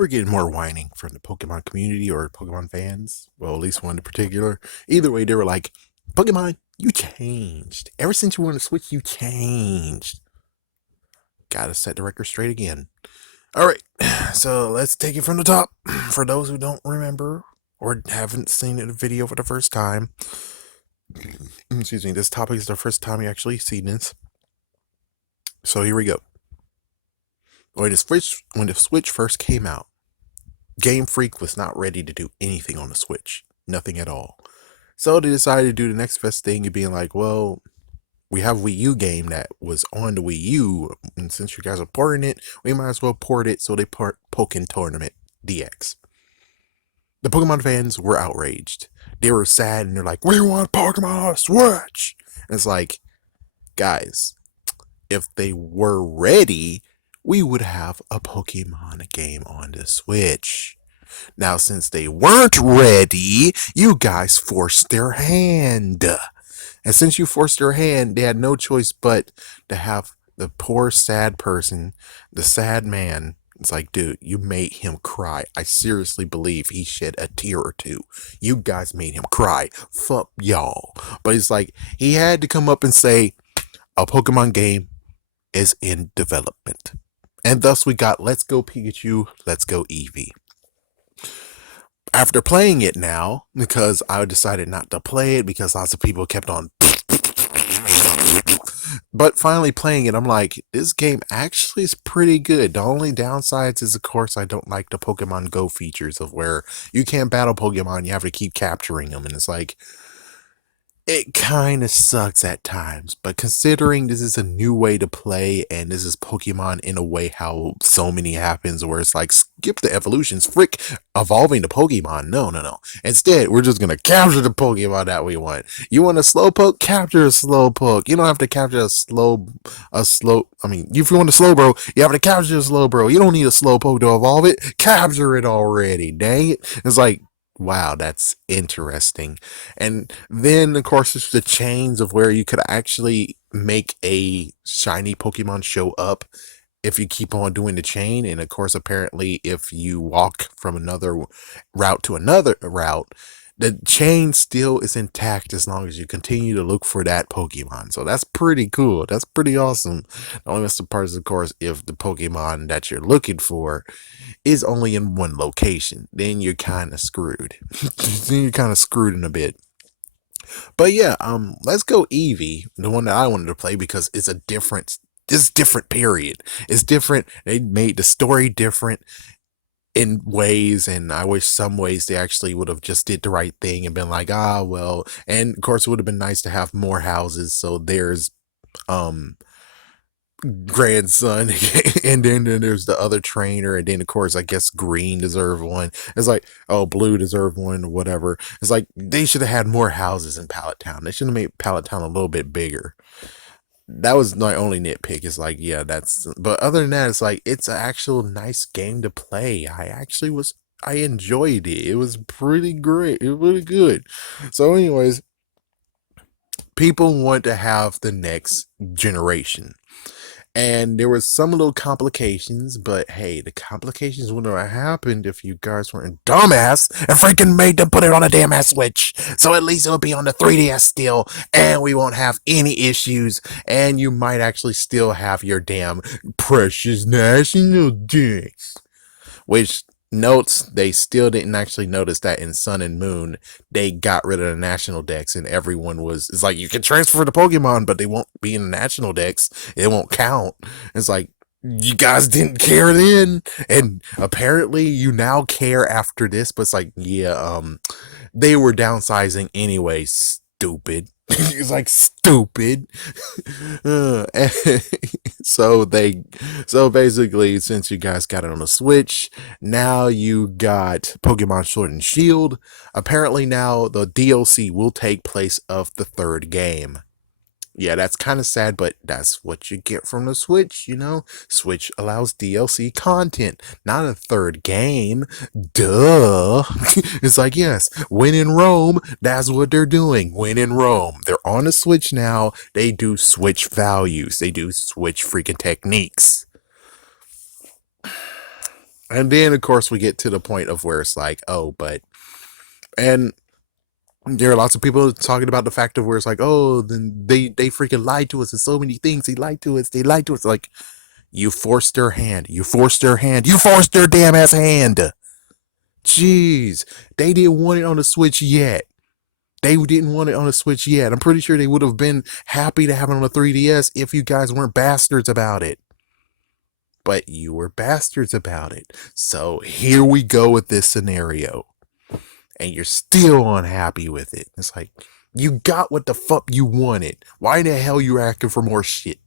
we're getting more whining from the Pokemon community or Pokemon fans. Well, at least one in particular. Either way, they were like, Pokemon, you changed. Ever since you won the Switch, you changed. Gotta set the record straight again. All right, so let's take it from the top. For those who don't remember or haven't seen the video for the first time, excuse me, this topic is the first time you actually seen this. So here we go. When the Switch first came out, Game Freak was not ready to do anything on the Switch. Nothing at all. So they decided to do the next best thing and being like, well, we have a Wii U game that was on the Wii U, and since you guys are porting it, we might as well port it. So they port Pokken Tournament DX. The Pokemon fans were outraged. They were sad and they're like, we want Pokemon on Switch. And it's like, guys, if they were ready, we would have a Pokemon game on the Switch. Now, since they weren't ready, you guys forced their hand. And since you forced their hand, they had no choice but to have the poor, sad person, the sad man. It's like, dude, you made him cry. I seriously believe he shed a tear or two. You guys made him cry. Fuck y'all. But it's like, he had to come up and say, a Pokemon game is in development. And thus we got Let's Go Pikachu, Let's Go Eevee. After playing it now, because I decided not to play it because lots of people kept on but finally playing it, I'm like, this game actually is pretty good. The only downsides is, of course, I don't like the Pokemon Go features of where you can't battle Pokemon, you have to keep capturing them, and it's like, it kind of sucks at times, but considering this is a new way to play and this is Pokemon in a way how so many happens where it's like skip the evolutions, frick evolving the Pokemon. No. Instead, we're just gonna capture the Pokemon that we want. You want a Slowpoke? Capture a Slowpoke. You don't have to capture if you want a Slowbro, you have to capture a Slowbro. You don't need a Slowpoke to evolve it. Capture it already. Dang it. It's like, wow, that's interesting. And then, of course, there's the chains of where you could actually make a shiny Pokemon show up if you keep on doing the chain. And of course, apparently, if you walk from another route to another route, the chain still is intact as long as you continue to look for that Pokemon. So that's pretty cool. That's pretty awesome. The only messed up part is, of course, if the Pokemon that you're looking for is only in one location, then you're kind of screwed. Then you're kind of screwed in a bit. But yeah, let's go Eevee, the one that I wanted to play because it's a different. This different period. It's different. They made the story different in ways, and I wish some ways they actually would have just did the right thing and been like, well, and of course it would have been nice to have more houses. So there's grandson and then there's the other trainer, and then of course I guess green deserved one. It's like, oh, blue deserved one or whatever. It's like they should have had more houses in Pallet Town. They should have made Pallet Town a little bit bigger. That was my only nitpick. It's like, yeah, but other than that, it's like, it's an actual nice game to play. I enjoyed it. It was pretty great. It was really good. So anyways, people want to have the next generation. And there was some little complications, but hey, the complications wouldn't have happened if you guys weren't dumbass and freaking made them put it on a damn ass Switch. So at least it'll be on the 3DS still, and we won't have any issues, and you might actually still have your damn precious national Dex. Which notes, they still didn't actually notice that in Sun and Moon they got rid of the national Dex, and everyone it's like, you can transfer the Pokemon but they won't be in the national Dex, it won't count. It's like, you guys didn't care then, and apparently you now care after this. But it's like, yeah, they were downsizing anyway, stupid. It's like, stupid. Uh, so basically, since you guys got it on the Switch, now you got Pokemon Sword and Shield. Apparently now the DLC will take place of the third game. Yeah, that's kind of sad, but that's what you get from the Switch, you know? Switch allows DLC content, not a third game. Duh. It's like, yes, when in Rome, that's what they're doing. When in Rome. They're on the Switch now. They do Switch values. They do Switch freaking techniques. And then of course we get to the point of where it's like, oh, but and there are lots of people talking about the fact of where it's like, oh, then they freaking lied to us and so many things. They lied to us. They lied to us. Like, you forced their hand. You forced their hand. You forced their damn ass hand. Jeez, they didn't want it on the Switch yet. They didn't want it on the Switch yet. I'm pretty sure they would have been happy to have it on the 3DS if you guys weren't bastards about it. But you were bastards about it. So here we go with this scenario. And you're still unhappy with it. It's like, you got what the fuck you wanted. Why the hell you asking for more shit?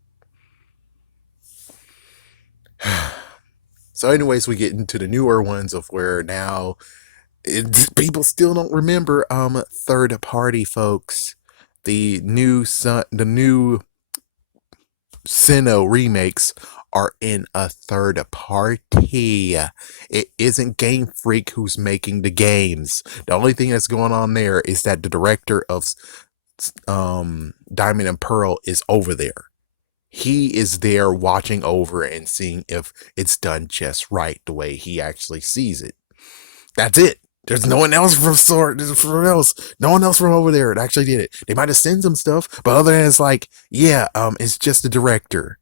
So anyways, we get into the newer ones of where now people still don't remember third party folks. The new Sinnoh remakes are in a third party. It isn't Game Freak who's making the games. The only thing that's going on there is that the director of Diamond and Pearl is over there. He is there watching over and seeing if it's done just right the way he actually sees it. That's it. There's no one else no one else from over there that actually did it. They might have sent some stuff, but other than it's like, yeah, it's just the director.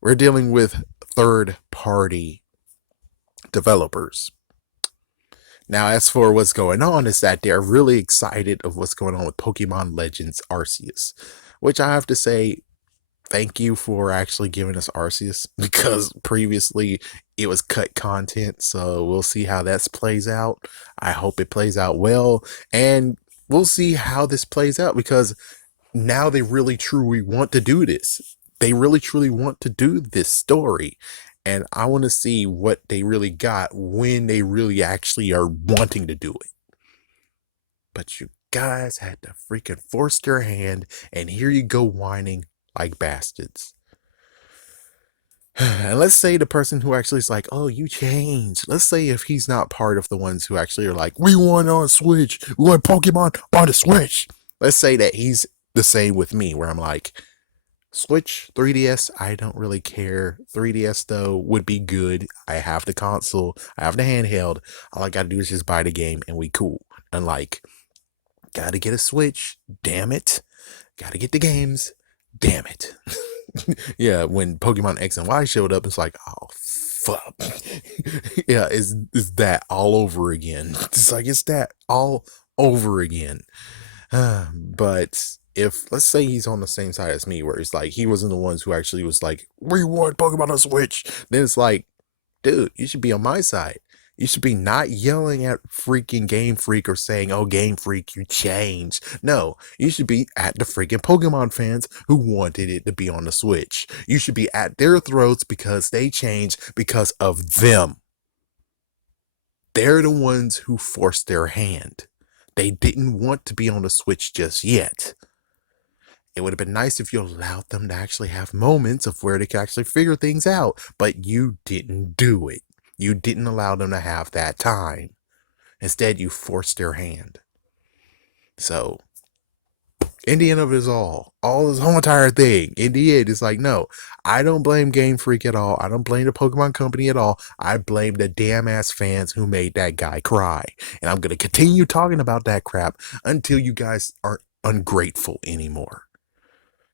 We're dealing with third party developers. Now, as for what's going on, is that they're really excited of what's going on with Pokemon Legends Arceus, which I have to say, thank you for actually giving us Arceus, because previously it was cut content. So we'll see how that plays out. I hope it plays out well, and we'll see how this plays out, because now they really truly want to do this. They really truly want to do this story. And I want to see what they really got when they really actually are wanting to do it. But you guys had to freaking force their hand, and here you go whining like bastards. And let's say the person who actually is like, oh, you changed. Let's say if he's not part of the ones who actually are like, we want on Switch. We want Pokemon on the Switch. Let's say that he's the same with me, where I'm like, Switch, 3DS, I don't really care. 3DS, though, would be good. I have the console. I have the handheld. All I gotta do is just buy the game and we cool. And like, gotta get a Switch. Damn it. Gotta get the games. Damn it. Yeah, when Pokemon X and Y showed up, it's like, oh, fuck. Yeah, it's that all over again. It's like, it's that all over again. But if, let's say he's on the same side as me, where it's like, he wasn't the ones who actually was like, we want Pokemon on Switch, then it's like, dude, you should be on my side. You should be not yelling at freaking Game Freak or saying, oh, Game Freak, you changed. No, you should be at the freaking Pokemon fans who wanted it to be on the Switch. You should be at their throats because they changed because of them. They're the ones who forced their hand. They didn't want to be on the Switch just yet. It would have been nice if you allowed them to actually have moments of where they could actually figure things out, but you didn't do it. You didn't allow them to have that time. Instead, you forced their hand. So, in the end of it all this whole entire thing, in the end, it's like, no, I don't blame Game Freak at all. I don't blame the Pokemon Company at all. I blame the damn ass fans who made that guy cry. And I'm going to continue talking about that crap until you guys aren't ungrateful anymore.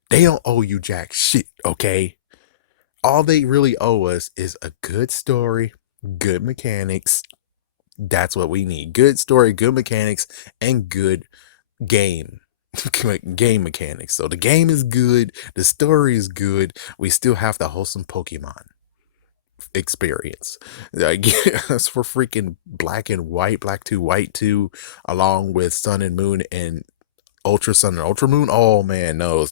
They don't owe you jack shit, okay? All they really owe us is a good story, good mechanics. That's what we need. Good story, good mechanics, and good game mechanics. So the game is good, the story is good. We still have the wholesome Pokemon experience. As for freaking Black and White, Black 2, White 2, along with Sun and Moon and Ultra Sun and Ultra Moon, oh man, no.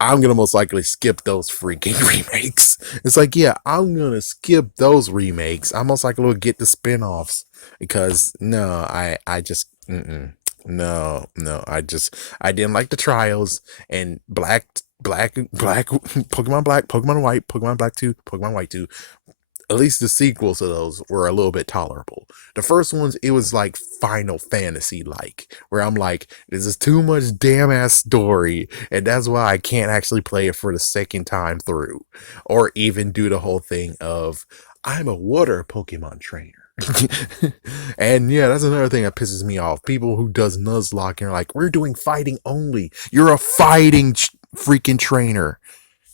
I'm gonna most likely skip those freaking remakes. It's like, yeah, I'm gonna skip those remakes. I most likely will get the spin-offs, because no, I just no, I didn't like the trials and black Pokemon Black, Pokemon White, Pokemon Black 2, Pokemon White 2. At least the sequels to those were a little bit tolerable. The first ones, it was like Final Fantasy like, where I'm like, this is too much damn ass story, and that's why I can't actually play it for the second time through, or even do the whole thing of I'm a water Pokemon trainer. And yeah, that's another thing that pisses me off. People who does Nuzlocke and are like, we're doing fighting only. You're a fighting freaking trainer.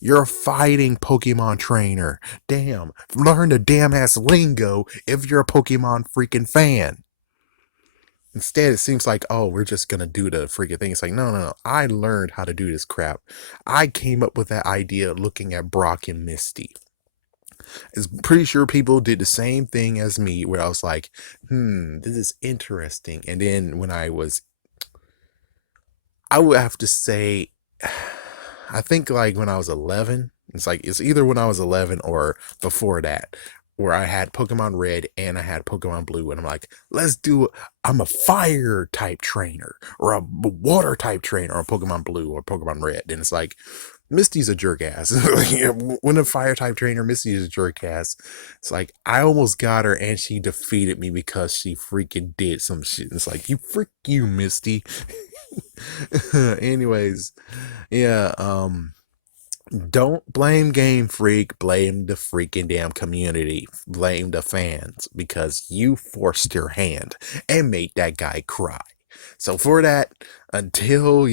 You're a fighting Pokemon trainer. Damn. Learn the damn ass lingo if you're a Pokemon freaking fan. Instead, it seems like, oh, we're just gonna do the freaking thing. It's like, no, no, no. I learned how to do this crap. I came up with that idea looking at Brock and Misty. I'm pretty sure people did the same thing as me, where I was like, this is interesting. And then I would have to say, I think like when I was 11, it's either when I was 11 or before that, where I had Pokemon Red and I had Pokemon Blue, and I'm like, I'm a fire type trainer or a water type trainer or Pokemon Blue or Pokemon Red. And it's like, Misty's a jerk ass. When a fire type trainer, Misty is a jerk ass. It's like, I almost got her and she defeated me because she freaking did some shit. It's like, you, Misty. Anyways, yeah, don't blame Game Freak, blame the freaking damn community, blame the fans, because you forced your hand and made that guy cry. So for that, until,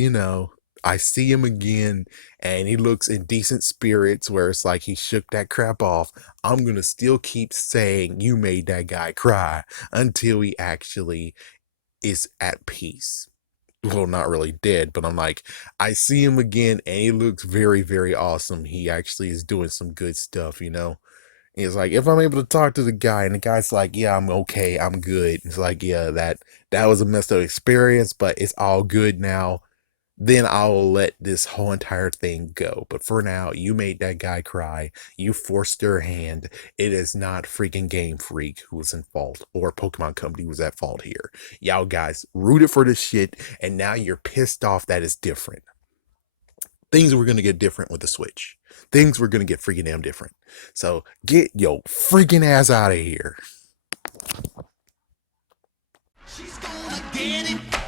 I see him again and he looks in decent spirits where it's like he shook that crap off, I'm gonna still keep saying you made that guy cry until he actually is at peace. Well, not really dead, but I'm like, I see him again and he looks very, very awesome. He actually is doing some good stuff, He's like, if I'm able to talk to the guy and the guy's like, yeah, I'm okay, I'm good. It's like, yeah, that was a messed up experience, but it's all good now. Then I'll let this whole entire thing go. But for now, you made that guy cry. You forced their hand. It is not freaking Game Freak who was in fault or Pokemon Company was at fault here. Y'all guys rooted for this shit, and now you're pissed off that it's different. Things were going to get different with the Switch. Things were going to get freaking damn different. So get your freaking ass out of here. She's gonna get it.